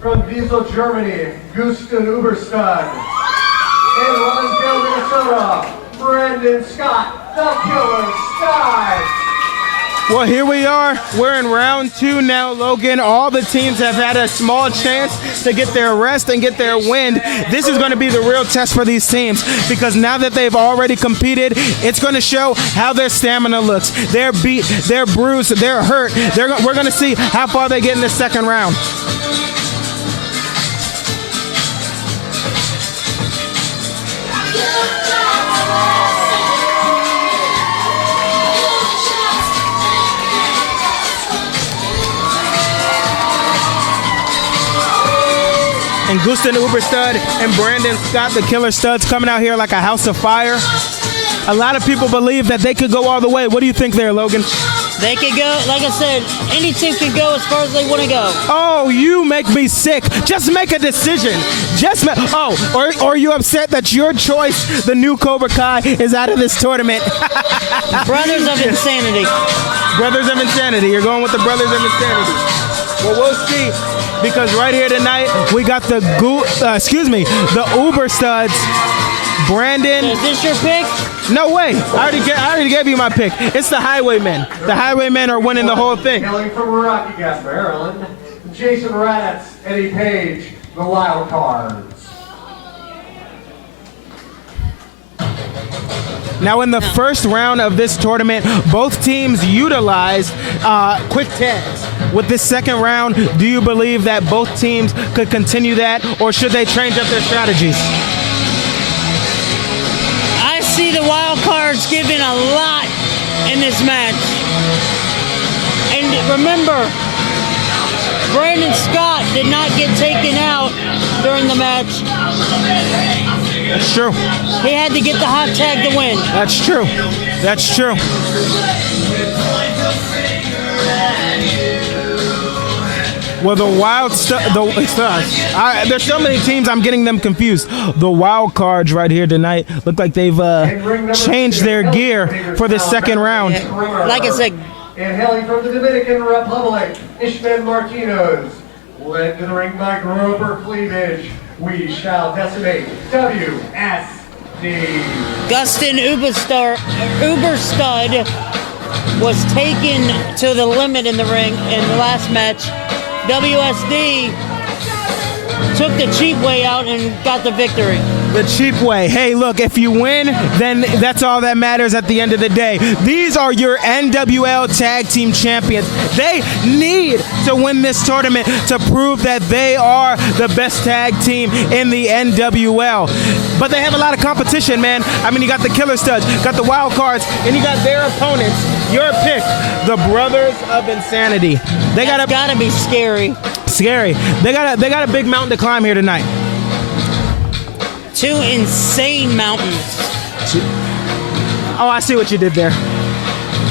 from Wiesel, Germany, Gusten Uberstad. In Robbinsdale, Minnesota, Brandon Scott, the Killer Sky. Well, here we are. We're in round 2 now, Logan. All the teams have had a small chance to get their rest and get their wind. This is going to be the real test for these teams because now that they've already competed, it's going to show how their stamina looks. They're beat, they're bruised, they're hurt. We're going to see how far they get in the second round. And Gusten Uberstad and Brandon Scott, the Killer Studs, coming out here like a house of fire. A lot of people believe that they could go all the way. What do you think there, Logan? They could go, like I said, any team can go as far as they want to go. Oh, you make me sick. Just make a decision. Or are you upset that your choice, the new Cobra Kai, is out of this tournament? Brothers of Insanity. Brothers of Insanity. You're going with the Brothers of Insanity. Well, we'll see. Because right here tonight, we got the Uber Studs, Brandon. Is this your pick? No way. I already gave you my pick. It's the Highwaymen. The Highwaymen are winning the whole thing. Hailing from Rocky Gap, Maryland, Jason Raddatz, Eddie Page, the Wild Cards. Now, in the first round of this tournament, both teams utilized quick tags. With this second round, do you believe that both teams could continue that, or should they change up their strategies? I see the Wild Cards giving a lot in this match. And remember, Brandon Scott did not get taken out during the match. That's true. He had to get the hot tag to win. That's true. That's true. Well, the there's so many teams, I'm getting them confused. The Wild Cards right here tonight look like they've changed their gear for the second round. Yeah. Like I said, and hailing from the Dominican Republic, Ishmael Martinez, led to the ring by Grover Cleavage. We shall decimate WSD. Gusten Uberstud was taken to the limit in the ring in the last match. WSD took the cheap way out and got the victory. The cheap way. Hey, look, if you win, then that's all that matters at the end of the day. These are your NWL Tag Team Champions. They need to win this tournament to prove that they are the best tag team in the NWL. But they have a lot of competition, man. I mean, you got the Killer Studs, got the Wild Cards, and you got their opponents. Your pick, the Brothers of Insanity. That's gotta be scary. Scary. They got a big mountain to climb here tonight. 2 insane mountains. Oh, I see what you did there.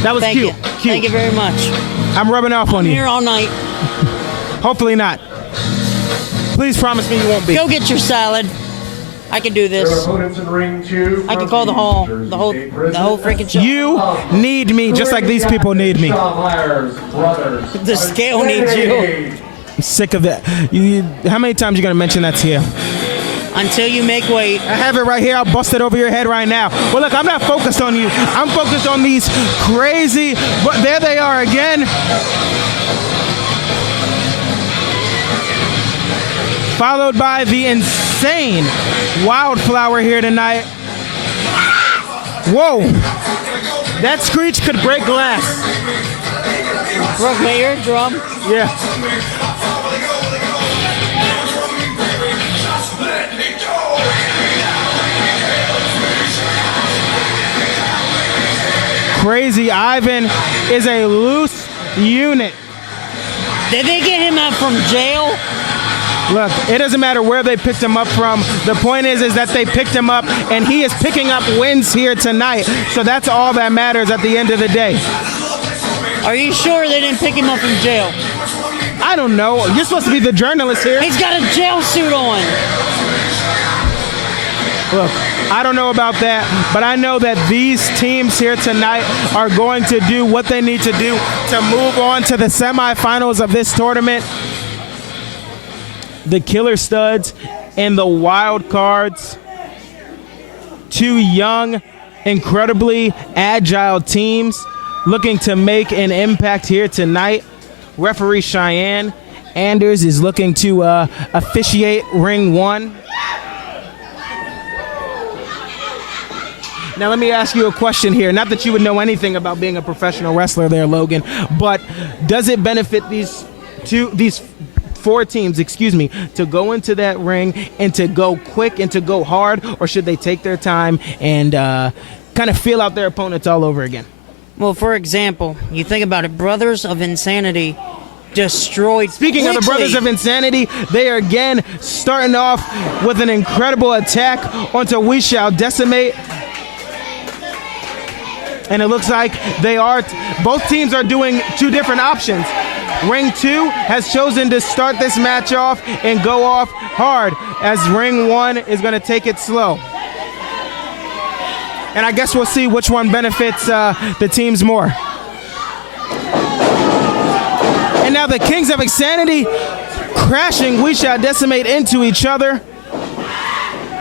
That was cute. Thank you very much. I'm rubbing off on you. I'm here all night. Hopefully not. Please promise me you won't be. Go get your salad. I can do this. Opponents in ring 2. I can call the whole freaking show. You need me just like these people need me. The scale needs you. I'm sick of that. How many times you gonna mention that to you? Until you make weight. I have it right here. I'll bust it over your head right now. Well, look, I'm not focused on you. I'm focused on these crazy. But there they are again. Followed by the insane Wildflower here tonight. Whoa. That screech could break glass. Broke my eardrum. Yeah. Crazy Ivan is a loose unit. Did they get him out from jail? Look, it doesn't matter where they picked him up from. The point is that they picked him up, and he is picking up wins here tonight. So that's all that matters at the end of the day. Are you sure they didn't pick him up from jail? I don't know. You're supposed to be the journalist here. He's got a jail suit on. Look, I don't know about that, but I know that these teams here tonight are going to do what they need to do to move on to the semifinals of this tournament. the Killer Studs and the Wild Cards. Two young, incredibly agile teams looking to make an impact here tonight. Referee Cheyenne Anders is looking to officiate ring one. Now, let me ask you a question here. Not that you would know anything about being a professional wrestler there, Logan, but does it benefit these four teams, to go into that ring and to go quick and to go hard, or should they take their time and kind of feel out their opponents all over again? Well, for example, you think about it, Brothers of Insanity destroyed. Speaking of the Brothers of Insanity, they are again starting off with an incredible attack onto We Shall Decimate. And it looks like both teams are doing two different options. Ring 2 has chosen to start this match off and go off hard, as Ring 1 is going to take it slow. And I guess we'll see which one benefits the teams more. And now the Kings of Insanity crashing We Shall Decimate into each other.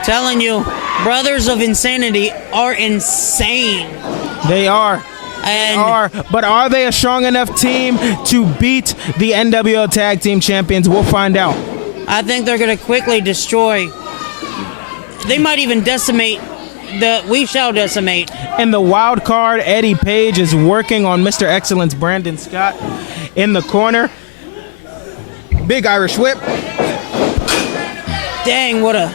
Telling you, Brothers of Insanity are insane. They are. But are they a strong enough team to beat the NWO Tag Team Champions? We'll find out. I think they're going to quickly destroy. They might even decimate We Shall Decimate. And the wild card, Eddie Page, is working on Mr. Excellence Brandon Scott in the corner. Big Irish whip. Dang, what a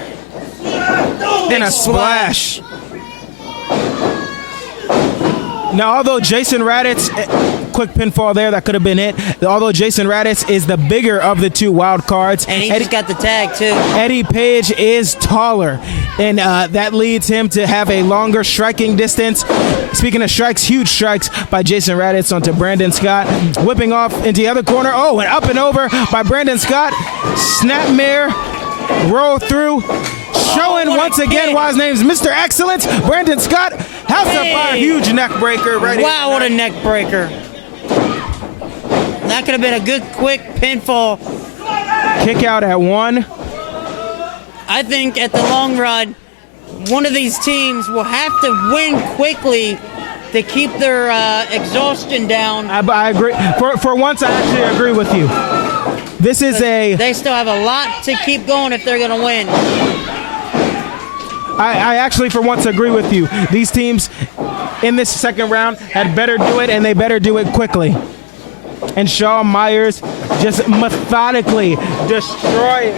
And a splash. Now, although Jason Raditz, quick pinfall there, that could have been it. Although Jason Raditz is the bigger of the two wild cards. And he just got the tag, too. Eddie Page is taller, and that leads him to have a longer striking distance. Speaking of strikes, huge strikes by Jason Raditz onto Brandon Scott. Whipping off into the other corner. Oh, and up and over by Brandon Scott. Snapmare, roll through. Showing once again why his name is Mr. Excellence. Brandon Scott has to buy a huge neck breaker right here. Wow, what a neck breaker. That could have been a good, quick pinfall. Kick out at 1. I think at the long run, one of these teams will have to win quickly to keep their exhaustion down. I agree. For once, I actually agree with you. This is They still have a lot to keep going if they're going to win. I actually, for once, agree with you. These teams in this second round had better do it, and they better do it quickly. And Shawn Myers just methodically destroying.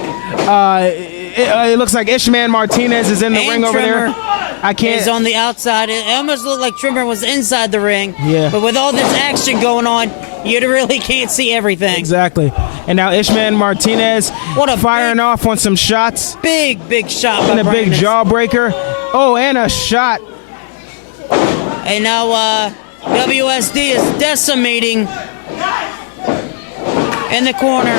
It looks like Ishman Martinez is in the ring over there. I can't. Is on the outside. It almost looked like Trimmer was inside the ring. Yeah. But with all this action going on, you really can't see everything. Exactly. And now Ishman Martinez firing off on some shots. Big shot by And a big jawbreaker. Oh, and a shot. And now WSD is decimating in the corner.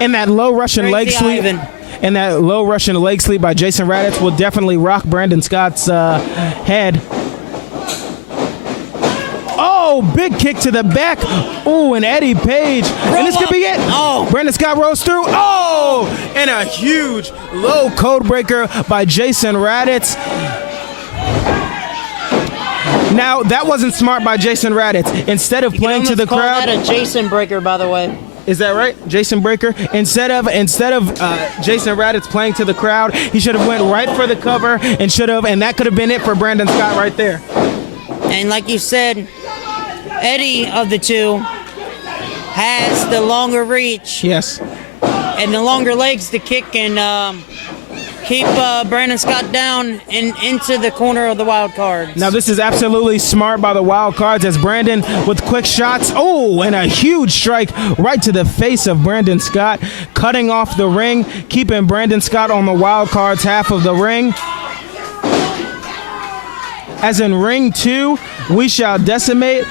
And that low Russian leg sweep. Ivan. And that low Russian leg sweep by Jason Raditz will definitely rock Brandon Scott's head. Oh, big kick to the back. Oh, and Eddie Page. And this could be it. Oh. Brandon Scott rolls through. Oh, and a huge low code breaker by Jason Raditz. Now, that wasn't smart by Jason Raditz. Instead of playing to the crowd. That a Jason breaker, by the way. Is that right? Jason Breaker. Instead of Jason Raditz playing to the crowd, he should have went right for the cover and that could have been it for Brandon Scott right there. And like you said, Eddie of the two has the longer reach. Yes. And the longer legs to kick and keep Brandon Scott down and into the corner of the wild cards. Now this is absolutely smart by the wild cards as Brandon with quick shots. Oh, and a huge strike right to the face of Brandon Scott, cutting off the ring, keeping Brandon Scott on the wild cards half of the ring. As in ring 2, We Shall Decimate.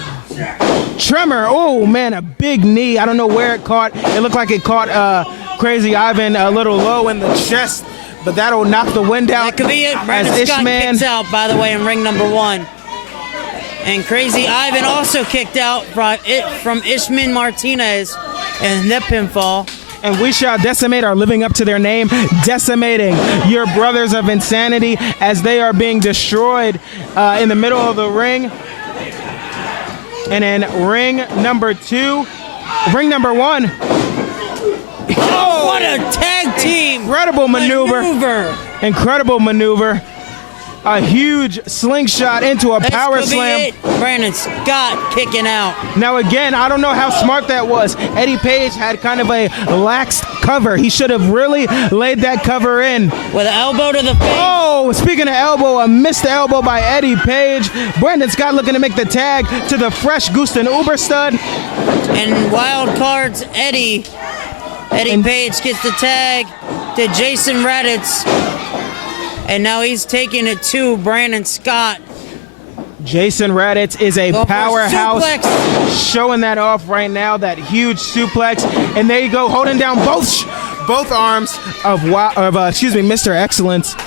Tremor, oh man, a big knee. I don't know where it caught. It looked like it caught Crazy Ivan a little low in the chest, but that'll knock the wind out. That could be it. Brandon Scott kicks out, by the way, in ring number 1. And Crazy Ivan also kicked out from Ishman Martinez in the pinfall. And We Shall Decimate are living up to their name, decimating your Brothers of Insanity as they are being destroyed in the middle of the ring. And in ring number one. Oh, what a tag team! Incredible maneuver. Incredible maneuver. A huge slingshot into a power slam. Brandon Scott kicking out. Now again, I don't know how smart that was. Eddie Page had kind of a lax cover. He should have really laid that cover in. With an elbow to the face. Oh, speaking of elbow, a missed elbow by Eddie Page. Brandon Scott looking to make the tag to the fresh Gusten Uberstud. And Wild Cardz Eddie Page gets the tag to Jason Raditz. And now he's taking it to Brandon Scott. Jason Raditz is a powerhouse. Suplex. Showing that off right now, that huge suplex. And there you go, holding down both arms of Mr. Excellence.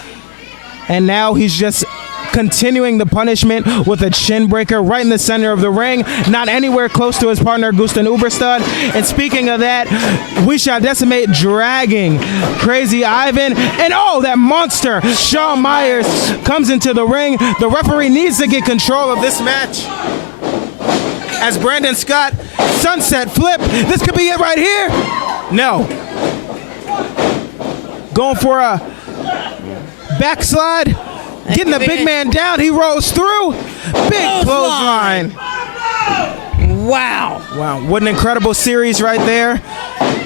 And now he's just continuing the punishment with a chin breaker right in the center of the ring, not anywhere close to his partner Gusten Uberstud. And speaking of that, We Shall Decimate dragging Crazy Ivan, and that monster Shawn Myers comes into the ring. The referee needs to get control of this match as Brandon Scott sunset flip. This could be it right here. No, going for a backslide. Getting the big man down, he rolls through. Big clothesline. Wow. What an incredible series right there.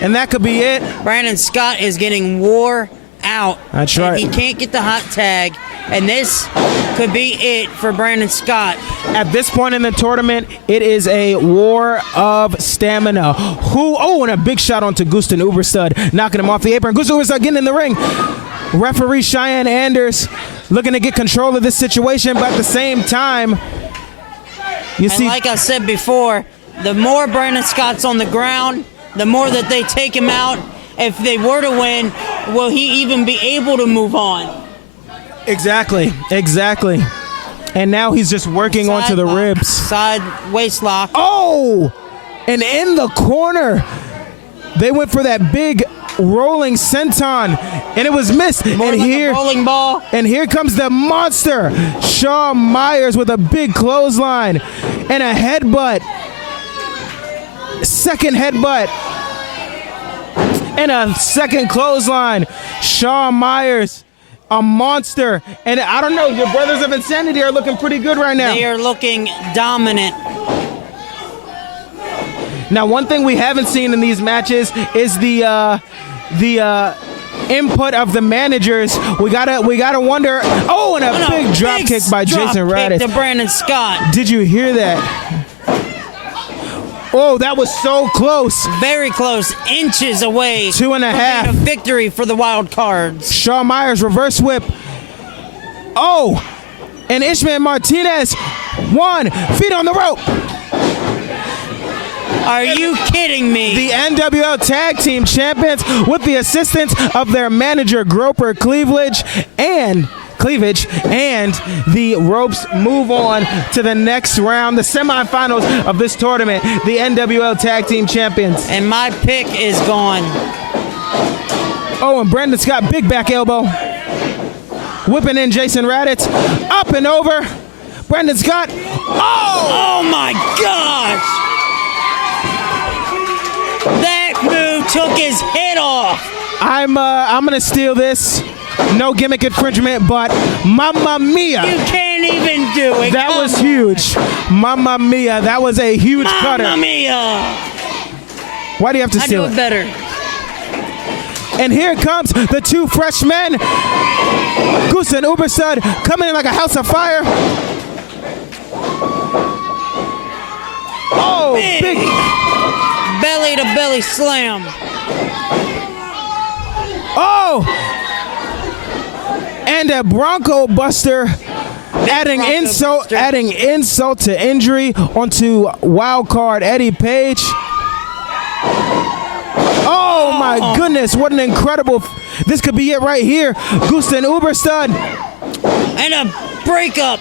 And that could be it. Brandon Scott is getting wore out. That's right. He can't get the hot tag. And this could be it for Brandon Scott. At this point in the tournament, it is a war of stamina. And a big shot onto Gusten Uberstud, knocking him off the apron. Gusten Uberstud getting in the ring. Referee Cheyenne Anders looking to get control of this situation, but at the same time, like I said before, the more Brandon Scott's on the ground, the more that they take him out. If they were to win, will he even be able to move on? Exactly. And now he's just working onto the ribs. Side waist lock. And in the corner, they went for that big rolling senton, and it was missed. A bowling ball. And here comes the monster, Shawn Myers, with a big clothesline and a headbutt. Second headbutt. And a second clothesline. Shawn Myers, a monster. And I don't know, your Brothers of Insanity are looking pretty good right now. They are looking dominant. Now, one thing we haven't seen in these matches is the input of the managers. We gotta wonder. And a big drop kick by Jason Raditz to Brandon Scott. Did you hear that? That was so close. Very close, inches away. 2.5. A victory for the Wild Cardz. Shawn Myers reverse whip. And Ishmael Martinez. 1 feet on the rope. Are you kidding me? The NWL Tag Team Champions, with the assistance of their manager Groper Cleavage, and the ropes move on to the next round, the semifinals of this tournament, the NWL Tag Team Champions. And my pick is gone. And Brandon Scott, big back elbow. Whipping in Jason Raditz, up and over. Brandon Scott. Oh my gosh! That move took his head off. I'm gonna steal this. No gimmick infringement, but Mamma Mia. You can't even do it. That was huge. Mamma Mia. That was a huge cutter. Mamma Mia. Why do you have to steal I do it better. And here comes the two freshmen. Gusten Uberstud coming in like a house of fire. Big. Belly to belly slam. And a Bronco Buster, adding insult to injury onto Wild Card Eddie Page. My goodness, what an incredible, this could be it right here. Gusten Uberstud. And a breakup.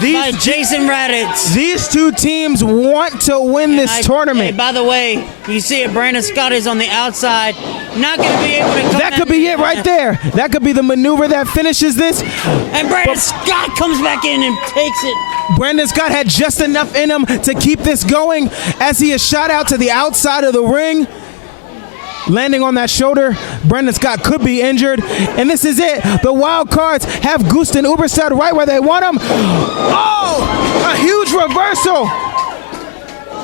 by Jason Raditz. These two teams want to win this tournament. Hey, by the way, you see it, Brandon Scott is on the outside. Not going to be able to come That could be it right there. That could be the maneuver that finishes this. And Brandon Scott comes back in and takes it. Brandon Scott had just enough in him to keep this going as he is shot out to the outside of the ring. Landing on that shoulder, Brandon Scott could be injured. And this is it. The Wild Cards have Gust and Uberstad right where they want them. Oh, a huge reversal.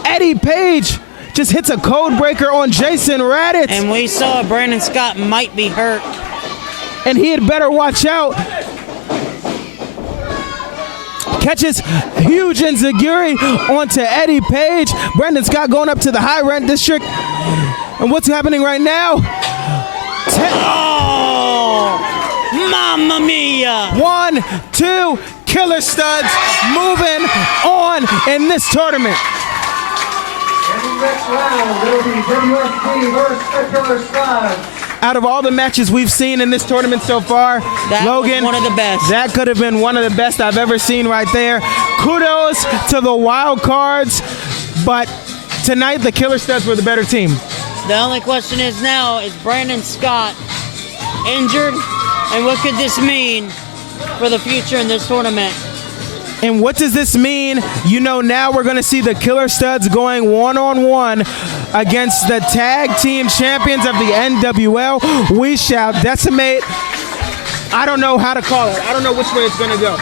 Eddie Page just hits a code breaker on Jason Raditz. And we saw Brandon Scott might be hurt. And he had better watch out. Catches huge enziguri onto Eddie Page. Brandon Scott going up to the high rent district. And what's happening right now? Oh, mamma mia. 1, 2, Killer Studs moving on in this tournament. In the next round, it'll be WSP versus the Killer Studs. Out of all the matches we've seen in this tournament so far, That Logan, was one of the best. That could have been one of the best I've ever seen right there. Kudos to the Wild Cards, but tonight the Killer Studs were the better team. The only question is now, is Brandon Scott injured? And what could this mean for the future in this tournament? And what does this mean? You know, now we're going to see the Killer Studs going one-on-one against the tag team champions of the NWL. We shall decimate. I don't know how to call it. I don't know which way it's going to go.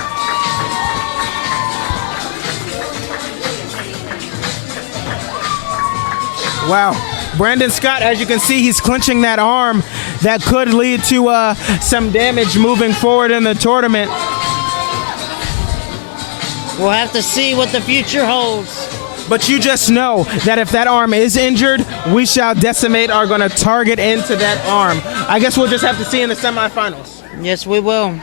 Wow. Brandon Scott, as you can see, he's clenching that arm. That could lead to some damage moving forward in the tournament. We'll have to see what the future holds. But you just know that if that arm is injured, We Shall Decimate are going to target into that arm. I guess we'll just have to see in the semifinals. Yes, we will.